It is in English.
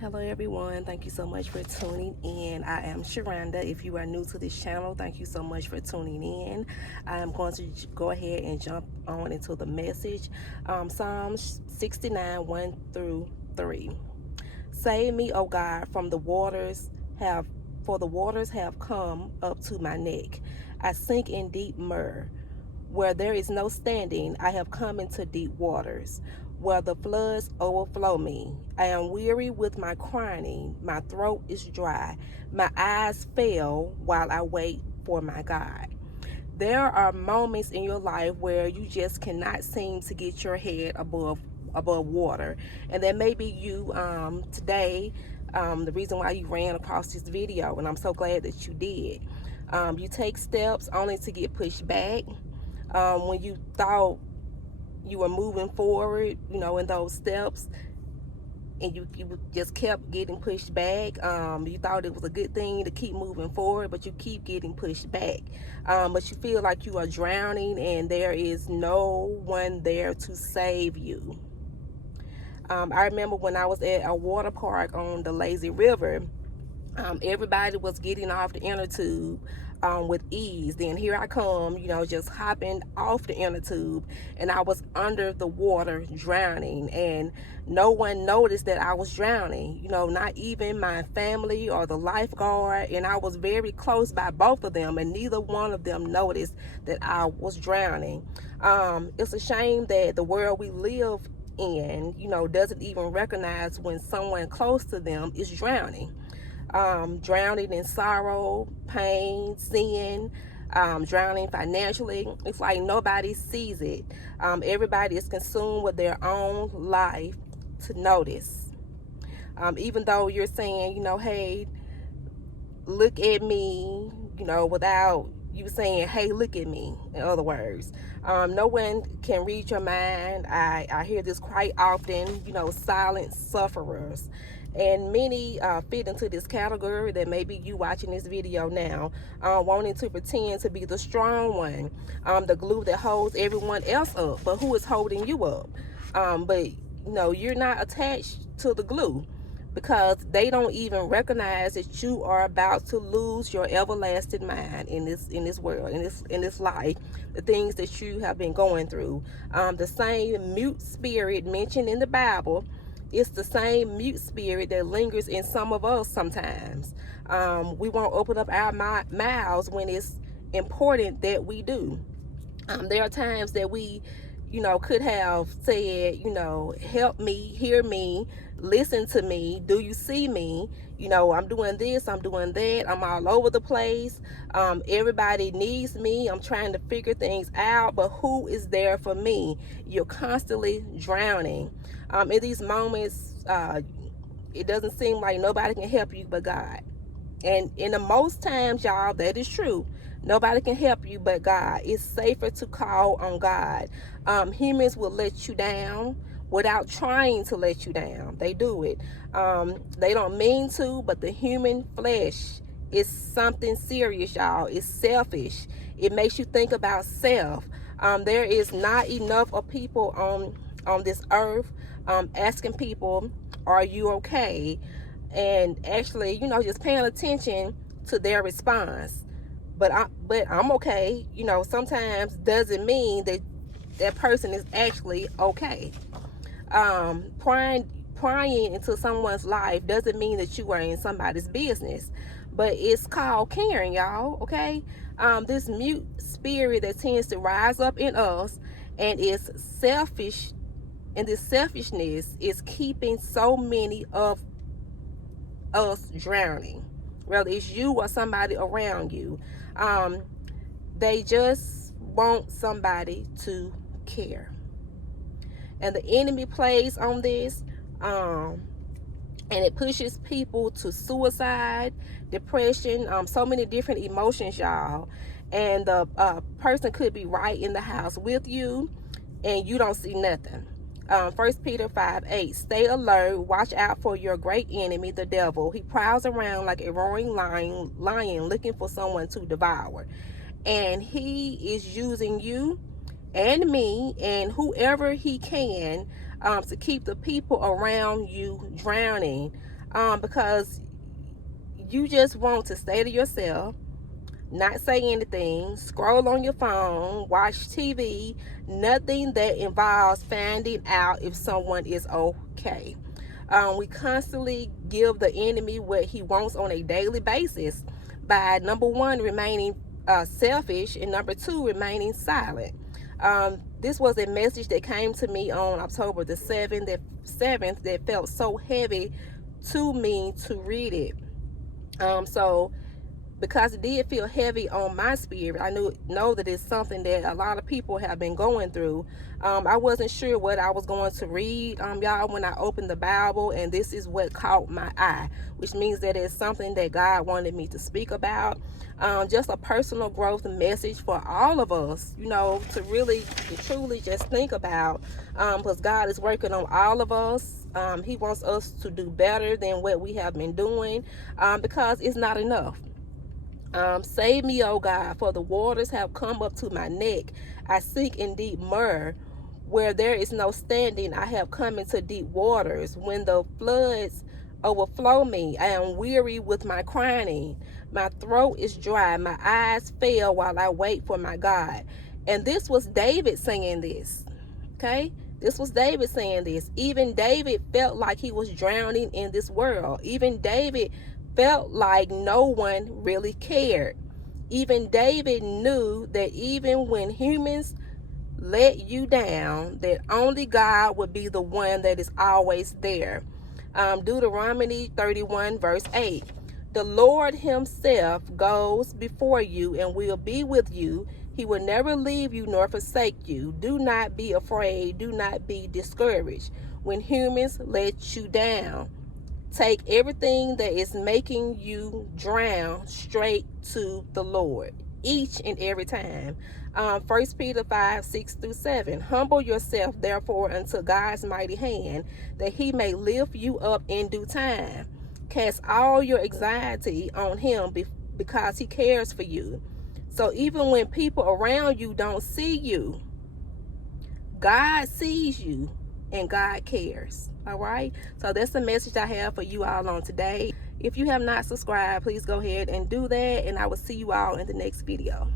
Hello everyone, thank you so much for tuning in. I am Sharanda. If you are new to this channel, thank you so much for tuning in. I am going to go ahead and jump on into the message. Psalms 69, 1 through 3. Save me, O God, from the waters have for the waters have come up to my neck. I sink in deep mire. Where there is no standing, I have come into deep waters, where the floods overflow me. I am weary with my crying, my throat is dry, my eyes fail while I wait for my God. There are moments in your life where you just cannot seem to get your head above water, and that may be you today. The reason why you ran across this video, and I'm so glad that you did. You take steps only to get pushed back. When you thought you were moving forward, in those steps, and you just kept getting pushed back. You thought it was a good thing to keep moving forward, but you keep getting pushed back. But you feel like you are drowning and there is no one there to save you. I remember when I was at a water park on the lazy river. Everybody was getting off the inner tube with ease. Then here I come, just hopping off the inner tube, and I was under the water drowning, and no one noticed that I was drowning, not even my family or the lifeguard, and I was very close by both of them, and neither one of them noticed that I was drowning. It's a shame that the world we live in, doesn't even recognize when someone close to them is drowning. Drowning in sorrow, pain, sin, drowning financially. It's like nobody sees it. Everybody is consumed with their own life to notice. Even though you're saying, hey, look at me, without you saying, hey, look at me, in other words. No one can read your mind. I hear this quite often, silent sufferers. And many fit into this category that maybe you watching this video now, wanting to pretend to be the strong one, the glue that holds everyone else up. But who is holding you up? But you're not attached to the glue, because they don't even recognize that you are about to lose your everlasting mind in this world, in this life, the things that you have been going through. The same mute spirit mentioned in the Bible, it's the same mute spirit that lingers in some of us sometimes. We won't open up our mouths when it's important that we do. There are times that we, could have said, help me, hear me, listen to me, do you see me? I'm doing this, I'm doing that, I'm all over the place. Everybody needs me, I'm trying to figure things out, but who is there for me? You're constantly drowning. In these moments, it doesn't seem like nobody can help you but God. And in the most times, y'all, that is true. Nobody can help you but God. It's safer to call on God. Humans will let you down without trying to let you down. They do it. They don't mean to, but the human flesh is something serious, y'all. It's selfish. It makes you think about self. There is not enough of people on this earth asking people, are you okay? And actually, just paying attention to their response. But I'm okay, sometimes doesn't mean that that person is actually okay. Prying into someone's life doesn't mean that you are in somebody's business, but it's called caring, y'all. Okay. This mute spirit that tends to rise up in us, and is selfish, and this selfishness is keeping so many of us drowning, whether it's you or somebody around you. They just want somebody to care, and the enemy plays on this, and it pushes people to suicide, depression, so many different emotions, y'all. And the person could be right in the house with you, and you don't see nothing. 1 Peter 5:8, stay alert, watch out for your great enemy, the devil. He prowls around like a roaring lion looking for someone to devour. And he is using you and me and whoever he can, to keep the people around you drowning. because you just want to stay to yourself, not say anything, scroll on your phone, watch TV, nothing that involves finding out if someone is okay. We constantly give the enemy what he wants on a daily basis by, number one, remaining selfish, and number two, remaining silent. This was a message that came to me on October the 7th that felt so heavy to me to read it. So because it did feel heavy on my spirit, I know that it's something that a lot of people have been going through. I wasn't sure what I was going to read, y'all, when I opened the Bible, and this is what caught my eye, which means that it's something that God wanted me to speak about. Just a personal growth message for all of us, to really, to truly just think about, because God is working on all of us. He wants us to do better than what we have been doing, because it's not enough. Save me, O God, for the waters have come up to my neck. I sink in deep mire. Where there is no standing, I have come into deep waters. When the floods overflow me, I am weary with my crying. My throat is dry. My eyes fail while I wait for my God. And this was David saying this. Okay? This was David saying this. Even David felt like he was drowning in this world. Even David felt like no one really cared. Even David knew that even when humans let you down, that only God would be the one that is always there. Deuteronomy 31 verse 8. The Lord himself goes before you and will be with you. He will never leave you nor forsake you. Do not be afraid. Do not be discouraged when humans let you down. Take everything that is making you drown straight to the Lord each and every time. 1 Peter 5, 6 through 7. Humble yourself, therefore, unto God's mighty hand, that he may lift you up in due time. Cast all your anxiety on him because he cares for you. So even when people around you don't see you, God sees you and God cares. All right. So that's the message I have for you all on today. If you have not subscribed, please go ahead and do that. And I will see you all in the next video.